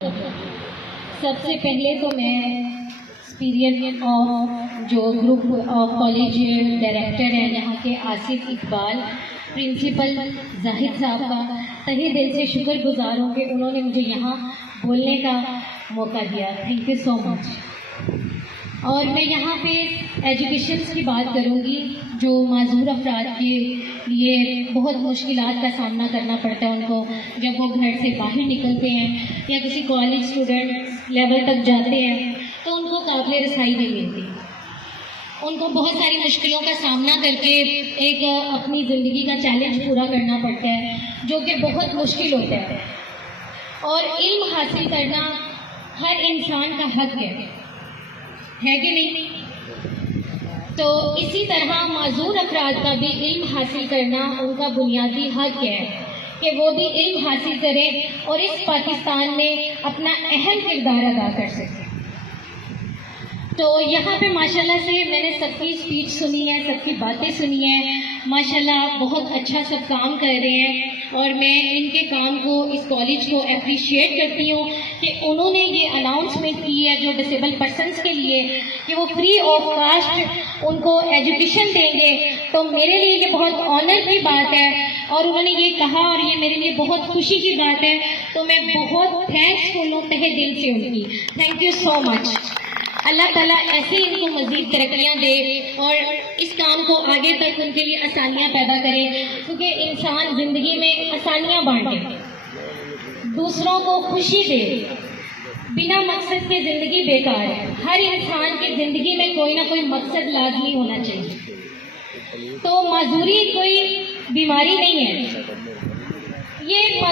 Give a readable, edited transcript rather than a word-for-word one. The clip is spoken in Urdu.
سب سے پہلے تو میں اسپیریئر آف جو گروپ آف کالج ڈائریکٹر ہیں یہاں کے آصف اقبال پرنسپل زاہد صاحب کا تہہ دل سے شکر گزار ہوں کہ انہوں نے مجھے یہاں بولنے کا موقع دیا. تھینک یو سو مچ. اور میں یہاں پہ ایجوکیشنس کی بات کروں گی جو معذور افراد کے لیے بہت مشکلات کا سامنا کرنا پڑتا ہے ان کو جب وہ گھر سے باہر نکلتے ہیں یا کسی کالج اسٹوڈنٹ لیول تک جاتے ہیں تو ان کو قابل رسائی نہیں ملتی. ان کو بہت ساری مشکلوں کا سامنا کر کے ایک اپنی زندگی کا چیلنج پورا کرنا پڑتا ہے جو کہ بہت مشکل ہوتا ہے. اور علم حاصل کرنا ہر انسان کا حق ہے کہ نہیں؟ تو اسی طرح معذور افراد کا بھی علم حاصل کرنا ان کا بنیادی حق ہے کہ وہ بھی علم حاصل کریں اور اس پاکستان میں اپنا اہم کردار ادا کر سکیں. تو یہاں پہ ماشاءاللہ سے میں نے سب کی اسپیچ سنی ہے, سب کی باتیں سنی ہیں. ماشاءاللہ بہت اچھا سب کام کر رہے ہیں اور میں ان کے کام کو, اس کالج کو اپریشیٹ کرتی ہوں کہ انہوں نے یہ اناؤنسمنٹ کی ہے جو ڈسیبل پرسنس کے لیے کہ وہ فری آف کاسٹ ان کو ایجوکیشن دیں گے. تو میرے لیے یہ بہت آنر کی بات ہے اور انہوں نے یہ کہا اور یہ میرے لیے بہت خوشی کی بات ہے. تو میں بہت تھینکس فل ہوں تہہ دل سے ان کی. تھینک یو سو مچ. اللہ تعالیٰ ایسے ان کو مزید ترقیاں دے اور اس کام کو آگے تک ان کے لیے آسانیاں پیدا کرے, کیونکہ انسان زندگی میں آسانیاں بانٹے, دوسروں کو خوشی دے. بنا مقصد کے زندگی بیکار ہے. ہر انسان کی زندگی میں کوئی نہ کوئی مقصد لازمی ہونا چاہیے. تو معذوری کوئی بیماری نہیں ہے. یہ معذوری